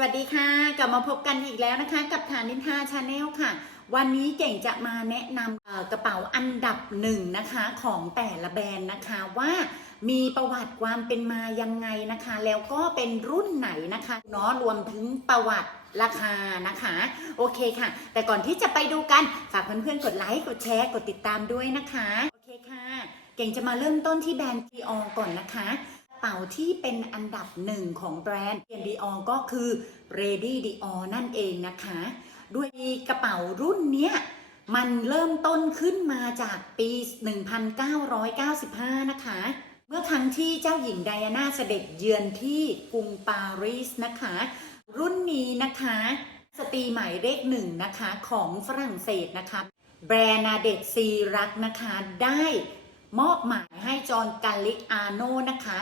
วัสดีค่ะ กลับมาพบกันอีกแล้วนะคะ กับฐานนินทาชาแนลค่ะ วันนี้เก่งจะมาแนะนำกระเป๋าอันดับหนึ่งนะคะของแต่ละแบรนด์นะคะว่ามีประวัติความเป็นมายังไงนะคะ แล้วก็เป็นรุ่นไหนนะคะเนาะรวมถึงประวัติราคานะคะ โอเคค่ะ แต่ก่อนที่จะไปดูกันฝากเพื่อนๆกดไลค์กดแชร์กดติดตามด้วยนะคะ โอเคค่ะ เก่งจะมาเริ่มต้นที่แบรนด์ Dior ก่อนนะคะ เป๋าที่เป็นอันดับหนึ่งของแบรนด์ Dior ก็คือ Ready Dior นั่นเองนะคะ ด้วยกระเป๋ารุ่นเนี้ยมันเริ่มต้นขึ้นมาจากปี 1995 นะคะ เมื่อครั้งที่เจ้าหญิงไดอาน่าเสด็จเยือนที่กรุงปารีสนะคะ รุ่นนี้นะคะ สตรีหมายเลขหนึ่งนะคะของฝรั่งเศสนะคะ แบรนาเดตซีรักนะคะได้มอบหมายให้จอห์นกาลิอาโนนะคะ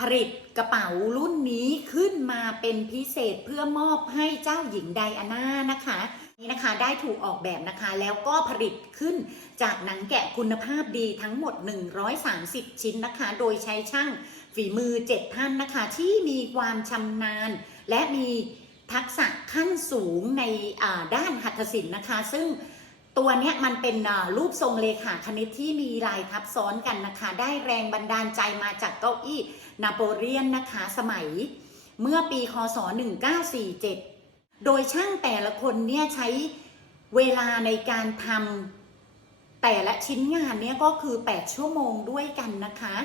ผลิตกระเป๋ารุ่นนี้ขึ้นมาเป็นพิเศษเพื่อมอบให้เจ้าหญิงไดอาน่านะคะนี่นะคะได้ถูกออกแบบนะคะแล้วก็ผลิตขึ้นจากหนังแกะคุณภาพดีทั้งหมด 130 ชิ้นนะคะ โดยใช้ช่างฝีมือ 7 ท่านนะคะ ที่มีความชำนาญ และมีทักษะขั้นสูงในด้านหัตถศิลป์นะคะ ซึ่ง ตัวเนี้ยมันเป็นรูปทรงเลขาคณิตที่มีลายทับซ้อนกันนะคะ ได้แรงบันดาลใจมาจากเก้าอี้นาโปเลียนนะคะสมัยเมื่อปีคศ 1947 โดยช่างแต่ละคนเนี่ยใช้เวลาในการทำแต่ละชิ้นงานเนี่ยก็คือ 8 ชั่วโมงด้วยกันนะคะ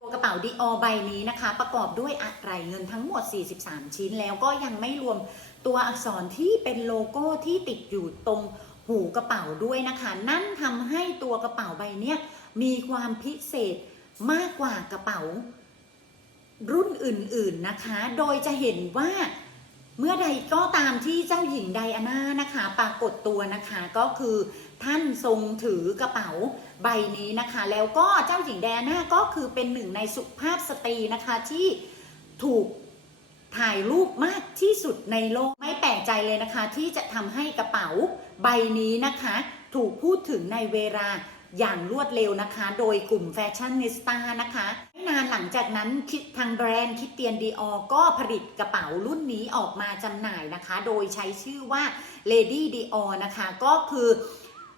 ตัวกระเป๋าดิออใบนี้นะคะ ประกอบด้วยอะไรเงินทั้งหมด 43 ชิ้นแล้วก็ยังไม่รวมตัวอักษรที่เป็นโลโก้ที่ติดอยู่ตรง หูกระเป๋าด้วยนะคะ นั่นทำให้ตัวกระเป๋าใบเนี้ยมีความพิเศษมากกว่ากระเป๋า รุ่นอื่นๆนะคะ โดยจะเห็นว่าเมื่อใดก็ตามที่เจ้าหญิงไดอาน่านะคะ ปรากฏตัวนะคะก็คือท่านทรงถือกระเป๋าใบนี้นะคะ แล้วก็เจ้าหญิงไดอาน่าก็คือเป็นหนึ่งในสุภาพสตรีนะคะที่ถูกถ่ายรูปมากที่สุด ในโลกไม่แปลกใจเลยนะคะ ที่จะทำให้กระเป๋าใบนี้นะคะ ถูกพูดถึงในเวลาอย่างรวดเร็วนะคะ โดยกลุ่มแฟชั่นนิสต้านะคะไม่นานหลังจากนั้นคิดทางแบรนด์คิดเตียนดีออก็ผลิตกระเป๋ารุ่นนี้ออกมาจำหน่ายนะคะ โดยใช้ชื่อว่า Lady Dior นะคะ ก็คือ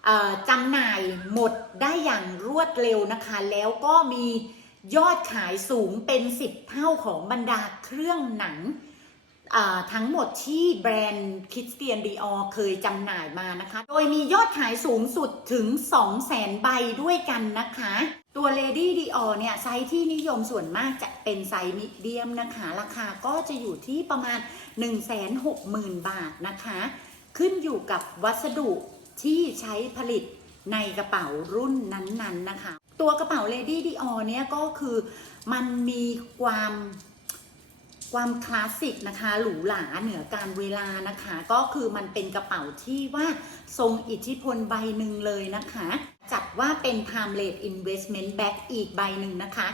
อจำหน่ายหมดได้อย่างรวดเร็วนะคะ แล้วก็มียอดขายสูงเป็น 10 เท่าของบรรดาเครื่องหนัง ทั้งหมดที่แบรนด์คริสเตียนดีออเคยจำหน่ายมานะคะ โดยมียอดขายสูงสุดถึง 200,000 ใบด้วยกันนะคะ ตัว Lady Dior เนี่ย ไซส์ที่นิยมส่วนมากจะเป็นไซส์มิเดียมนะคะ ราคาก็จะอยู่ที่ประมาณ 160,000 บาทนะคะ ขึ้นอยู่กับวัสดุที่ใช้ผลิตในกระเป๋ารุ่นนั้นๆนะคะ ตัวกระเป๋า Lady Dior เนี่ยก็คือมันมีความ ความคลาสสิกนะคะหรูหราเหนือการเวลานะคะ ก็คือมันเป็นกระเป๋าที่ว่าทรงอิทธิพลใบหนึ่งเลยนะคะ จัดว่าเป็น timeless investment bag อีกใบหนึ่งนะคะ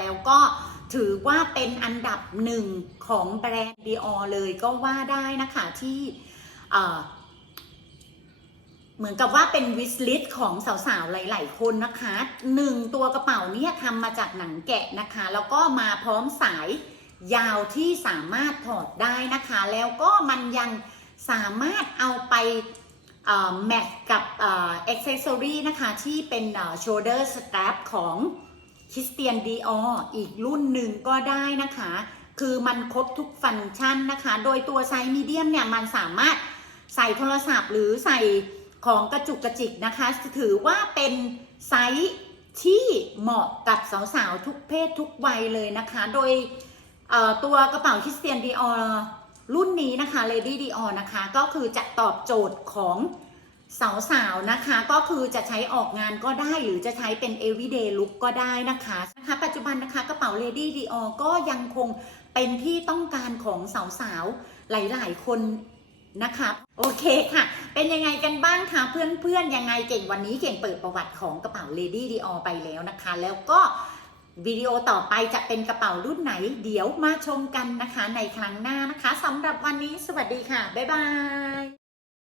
แล้วก็ถือว่าเป็นอันดับหนึ่งของแบรนด์ Dior เลยก็ว่าได้นะคะที่เหมือนกับว่าเป็นวิสลิสของสาวๆ หลาย ๆ คนนะคะหนึ่งตัวกระเป๋าเนี้ทำมาจากหนังแกะนะคะ แล้วก็มาพร้อมสาย ยาวที่สามารถถอดได้นะคะ แล้วก็มันยังสามารถเอาไปแมทกับเอ็กเซสซอรี่นะคะ ที่เป็นโชเดอร์สแตรปของคริสเตียนดีอออีกรุ่นหนึ่งก็ได้นะคะ คือมันครบทุกฟังก์ชันนะคะ โดยตัวไซส์มีเดียมเนี่ย มันสามารถใส่โทรศัพท์หรือใส่ของกระจุกกระจิกนะคะ ถือว่าเป็นไซส์ที่เหมาะกับสาวๆ ทุกเพศทุกวัยเลยนะคะ โดย ตัวกระเป๋าคริสเตียนดีออรุ่นนี้นะคะ Lady Dior นะคะ ก็คือจะตอบโจทย์ของสาวๆนะคะ ก็คือจะใช้ออกงานก็ได้หรือจะใช้เป็น everyday look ก็ได้นะคะนะคะ ปัจจุบันนะคะกระเป๋า Lady Dior ก็ยังคงเป็นที่ต้องการของสาวๆหลายๆ คนนะคะโอเคค่ะ เป็นยังไงกันบ้างคะเพื่อนๆยังไงเก่งวันนี้เก่งเปิดประวัติของกระเป๋า Lady Dior ไปแล้วนะคะ แล้วก็ วิดีโอต่อไปจะเป็นกระเป๋ารุ่นไหน เดี๋ยวมาชมกันนะคะในครั้งหน้านะคะสำหรับวันนี้สวัสดีค่ะ บ๊ายบาย